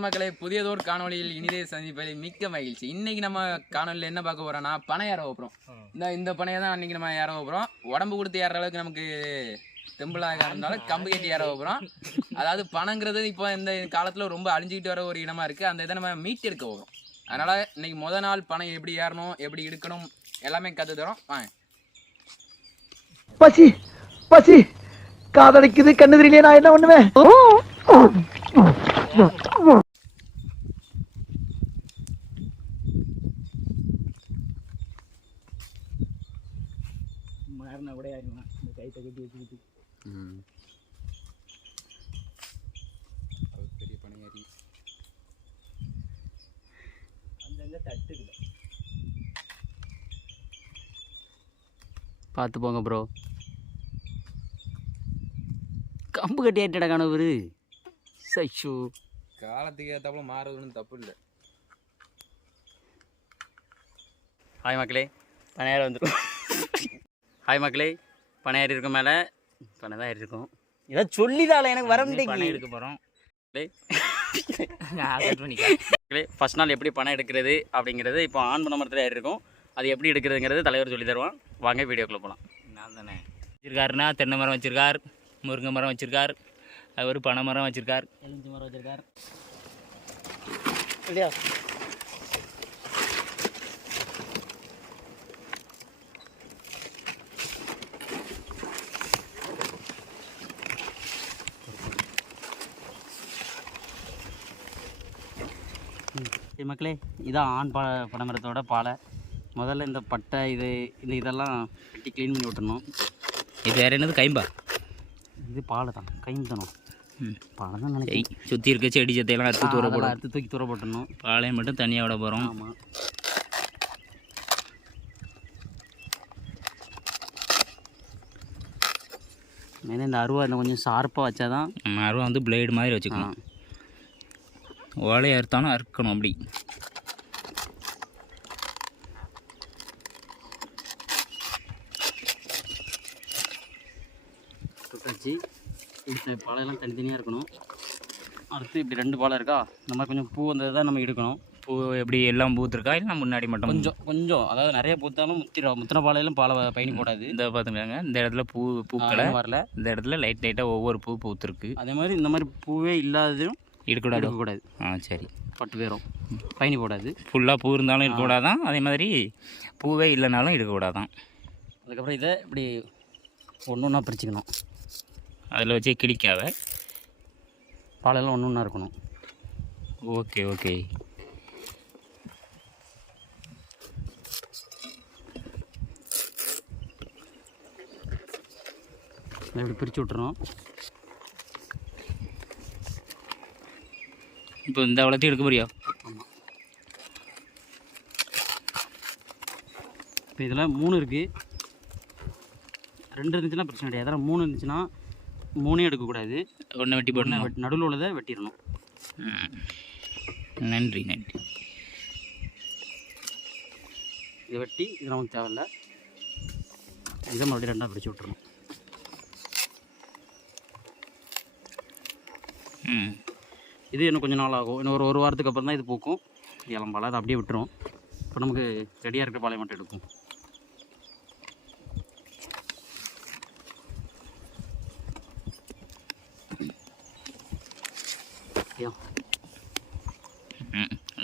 மக்களே புதியதோர் காணொளியில் இனிதே சந்திப்பதில் மிக்க மகிழ்ச்சி. இன்னைக்கு நம்ம காணொலியில் என்ன பார்க்க போறோம்னா பனை ஏற வைப்போம் இந்த இந்த பனையை தான் அன்னைக்கு நம்ம ஏற வைப்போம் உடம்பு கொடுத்து ஏற அளவுக்கு நமக்கு தெம்பிளாக இருந்தாலும் கம்பு கட்டி ஏற வைப்போம் அதாவது பணங்கிறது இப்போ இந்த காலத்துல ரொம்ப அழிஞ்சுக்கிட்டு வர ஒரு இடமா இருக்கு. அந்த இதை நம்ம மீட் எடுக்க போகிறோம் அதனால இன்னைக்கு முத நாள் பணம் எப்படி ஏறணும் எப்படி எடுக்கணும் எல்லாமே கற்று தரோம். வாங்க. பசி பசி. காதலிக்குது கண்ணு தெரியலையே நான் என்ன பண்ணுவேன் மாறினா கூட ஆயிடுவேன் இந்த கைத்தை கட்டி வச்சுக்கிட்டு பெரிய பனை ஏறி அங்கங்கே பார்த்து போங்க ப்ரோ கம்பு கட்டி ஆயிட்டடா கணவர். சைஷோ. காலத்துக்கு ஏற்றாப்புல மாறுறதுன்னு தப்பு இல்லை. ஹாய் மக்களே பனையார் வந்துடும் ஹாய் மக்களே பனையார் இருக்கும் மேலே பனை தான் இருக்கும் ஏதாவது சொல்லிதால எனக்கு வர பணம் முடியும் எடுக்க போகிறோம் ஃபஸ்ட் நாள் எப்படி பணம் எடுக்கிறது அப்படிங்கிறது இப்போ ஆன் பண்ண மரத்தில் இருக்கும் அது எப்படி எடுக்கிறதுங்கிறது தலைவர் சொல்லி தருவான். வாங்க வீடியோக்குள்ளே போகலாம் நான் தானே. வச்சிருக்காருன்னா தென்னை மரம் வச்சிருக்கார் முருங்கை மரம் வச்சிருக்கார் அவர் பனை மரம் வச்சிருக்கார். எலுமிச்சை மரம் வச்சிருக்கார். இல்லையா? சரி மக்களே இதான் ஆண் பா பனைமரத்தோட பாலை. முதல்ல இந்த பட்டை இது இந்த இதெல்லாம் வெட்டி க்ளீன் பண்ணி விட்டுறணும். இது வேற என்னது கைம்பா இது பாலை தான் கைந்தணும் ம். பாலை தான் நினைக்கிறேன். சுற்றி இருக்க செடி சத்தையெல்லாம் அறுத்து தூர போடும் அறுத்து தூக்கி தூர போட்டுடணும் பாளையம் மட்டும் தனியாக விட போகிறோம் ஆமாம் மேலே இந்த அருவா இன்னும் கொஞ்சம் ஷார்ப்பாக வச்சாதான் மரம் வந்து பிளேடு மாதிரி வச்சுக்கணும். ஓலையை அறுத்தாலும் அறுக்கணும் அப்படி. வச்சு இந்த பாலையெல்லாம் தனித்தனியாக இருக்கணும். அடுத்து இப்படி ரெண்டு பாலை இருக்கா? இந்த மாதிரி கொஞ்சம் பூ வந்தது தான் நம்ம எடுக்கணும். பூ எப்படி எல்லாம் பூத்துருக்கா? இல்லை முன்னாடி மட்டும் கொஞ்சம் கொஞ்சம். அதாவது நிறைய பூத்தாலும் முத்திர முத்தின பாலையிலும் பாலை பயணி போடாது. இந்த பார்த்துக்கோங்க இந்த இடத்துல பூ பூக்களை வரல. இந்த இடத்துல லைட் லைட்டாக ஒவ்வொரு பூ பூத்துருக்கு. அதே மாதிரி இந்த மாதிரி பூவே இல்லாததும் இருக்கக்கூடாது எடுக்கக்கூடாது. ஆ சரி. பட்டு பேரும் பயணி போடாது. ஃபுல்லாக பூ இருந்தாலும் இருக்கக்கூடாதான் அதே மாதிரி பூவே இல்லைனாலும் இருக்கக்கூடாதான் அதுக்கப்புறம் இதை இப்படி ஒன்று ஒன்றா பிரிச்சுக்கணும். அதில் வச்சு கிளிக்காவ பாலெல்லாம் ஒன்று ஒன்றா இருக்கணும். Okay okay. இப்படி பிரித்து விட்டுறோம் இப்போ இந்த வளர்த்தி எடுக்க போறியா? இப்போ இதில் மூணு இருக்குது ரெண்டு இருந்துச்சுன்னா பிரச்சனை கிடையாது. அதில் மூணு இருந்துச்சுன்னா மூணே எடுக்கக்கூடாது. ஒன்றை வெட்டி போடணும். நடுவில் உள்ளதை வெட்டிடணும். நன்றி நன்றி. இதை வெட்டி இது நமக்கு தேவையில்ல. இதை மறுபடியும் ரெண்டாக பிரித்து விட்டுறணும். ம். இது இன்னும் கொஞ்சம் நாள் ஆகும். இன்னும் ஒரு ஒரு வாரத்துக்கு அப்புறம் தான் இது பூக்கும். இளம்பாலை அதை அப்படியே விட்டுரும். இப்போ நமக்கு ரெடியாக இருக்கிற பாலை மட்டும் எடுக்கும்.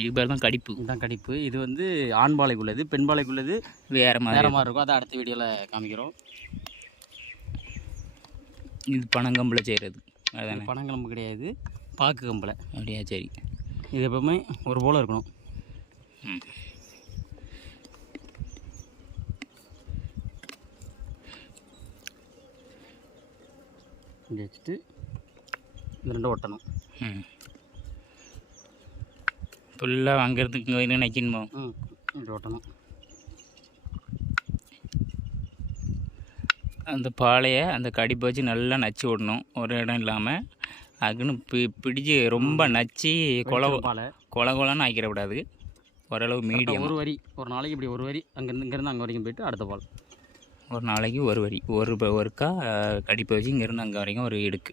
இது பேர் தான் கடிப்பு. இதுதான் கடிப்பு. இது வந்து ஆண் பாலைக்குள்ளது பெண் பாலைக்குள்ளது வேறு மாதிரி. வேறு மாதிரி இருக்கும். அதை அடுத்த வீடியோவில் காமிக்கிறோம். இது பனங்கம்பில் செய்கிறது அதுதானே பனங்கிழம்பு கிடையாது. பாக்கு கம்பளை. அப்படியா சரி. இது எப்பவுமே ஒரு போல் இருக்கணும். இப்படி வச்சுட்டு இது ரெண்டும் ஒட்டணும். ம். ஃபுல்லாக அங்கேருந்து இங்கே நினைக்கணுமோ ம் இப்படி ஒட்டணும். அந்த பாலையை அந்த கடிப்பை வச்சு நல்லா நச்சு விடணும் ஒரு இடம் இல்லாமல் அதுக்குன்னு பி பிடிச்சி ரொம்ப நச்சு கொல கொல கொலன்னு ஆக்கிடக்கூடாது. ஓரளவு மீடியம். ஒரு வரி ஒரு நாளைக்கு இப்படி ஒரு வரி அங்கேருந்து இங்கேருந்து அங்கே வரைக்கும் போயிட்டு அடுத்த பால். ஒரு நாளைக்கு ஒரு வரி. ஒரு ஒருக்கா கடிப்பை வச்சு இங்கேருந்து அங்கே வரைக்கும் ஒரு இடுக்கு.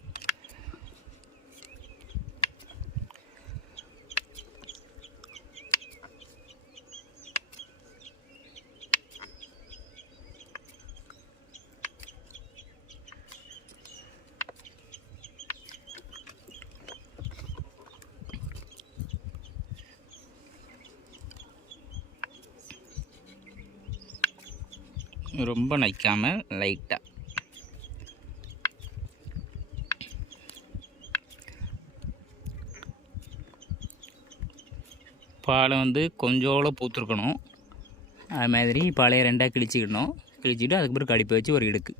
ரொம்ப நைக்காமல் லைட்டாக பாலை வந்து கொஞ்சோள பூத்துருக்கணும். அது மாதிரி பாலையை ரெண்டாக கிழிச்சிக்கணும் கிழிச்சிட்டு அதுக்கப்புறம் கடிப்பு வச்சு ஒரு இடுக்கு.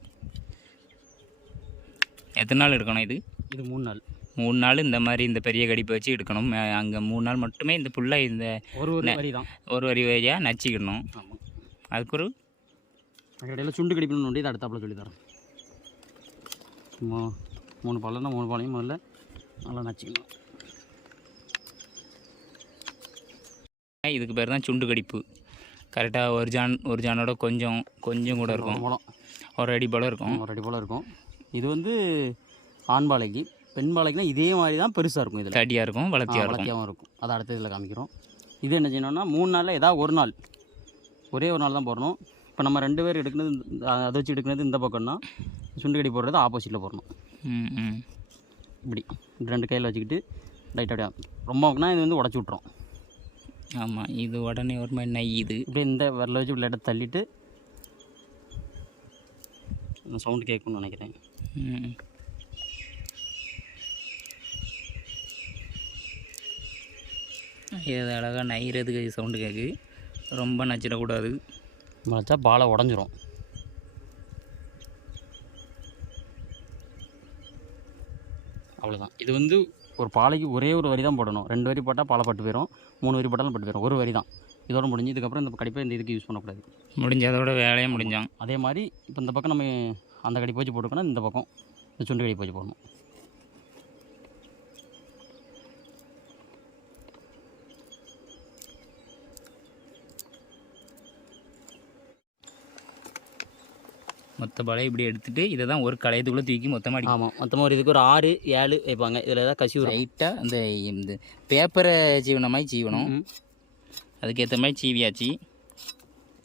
எத்தனை நாள் எடுக்கணும் இது? இது மூணு நாள். மூணு நாள் இந்த மாதிரி இந்த பெரிய கடிப்பை வச்சு எடுக்கணும். அங்கே மூணு நாள் மட்டுமே இந்த ஃபுல்லாக இந்த ஒரு ஒரு வரி தான் ஒரு வரி வழியாக நச்சிக்கணும் அதுக்கு ஒரு இடையில சுண்டு கடிப்புன்னு ஒன்று இதை அடுத்தாப்புல சொல்லி தரேன் சும்மா மூணு பாலன்னா மூணு பாலையும் முதல்ல நல்லா நச்சுக்கணும். இதுக்கு பேர் தான் சுண்டு கடிப்பு. கரெக்டாக ஒரு ஜான் ஒரு ஜானோட கொஞ்சம் கொஞ்சம் கூட இருக்கும். மூலம் ஒரு அடி போல் இருக்கும். ஒரு அடி போல் இருக்கும். இது வந்து ஆண் பாலைக்கு பெண் பாலைக்குனா இதே மாதிரி தான் பெருசாக இருக்கும் இதில். தடியாக இருக்கும் வளர்த்தியாக வளர்த்தியாகவும் இருக்கும். அதை அடுத்த இதில் காமிக்கிறோம். இது என்ன செய்யணும்னா மூணு நாளில் ஏதாவது ஒரு நாள் ஒரே ஒரு நாள் தான் போடணும். இப்போ நம்ம ரெண்டு பேர் எடுக்கிறது அதை வச்சு எடுக்கிறது இந்த பக்கம்னா சுண்டு கடி போடுறது ஆப்போசிட்டில் போடணும். இப்படி. ரெண்டு கையில் வச்சுக்கிட்டு லைட்டாக ரொம்ப வைக்கனா இது வந்து உடச்சி விட்ரும் ஆமாம் இது உடனே ஒரு மாதிரி நெய்யுது இப்படியே இந்த விரல வச்சு லைட்டாக தள்ளிட்டு சவுண்டு கேட்கணும்னு நினைக்கிறேன். இது அழகாக நெய்கிறதுக்கு சவுண்டு கேட்கு. ரொம்ப நச்சிடக்கூடாது. வச்சா பாலை உடஞ்சிரும். அவ்வளோதான் இது வந்து ஒரு பாலைக்கு ஒரே ஒரு வரி தான் போடணும். ரெண்டு வரி போட்டால் பாலை பட்டு போயிடும் மூணு வரி போட்டாலும் பட்டு போயிடும் ஒரு வரி தான் இதோட முடிஞ்சு இதுக்கப்புறம் இந்த கடிப்பை இந்த இதுக்கு யூஸ் பண்ணக்கூடாது. முடிஞ்சதோட வேலையே முடிஞ்சான். அதே மாதிரி இப்போ இந்த பக்கம் நம்ம அந்த கடிப்பு வச்சு போட்டுக்கணும் இந்த பக்கம் இந்த சுண்டு கடிப்பு வச்சு போடணும். மொத்த பழைய இப்படி எடுத்துட்டு இதை தான் ஒரு களையத்துக்குள்ளே தூக்கி மொத்தமாக அடி ஆமாம் மொத்தமாக ஒரு இதுக்கு ஒரு ஆறு ஏழு வைப்பாங்க. இதில் ஏதாவது கசி வரும். லைட்டாக அந்த இந்த பேப்பரை சீவன மாதிரி சீவணும் ம். அதுக்கேற்ற மாதிரி சீவியாச்சு.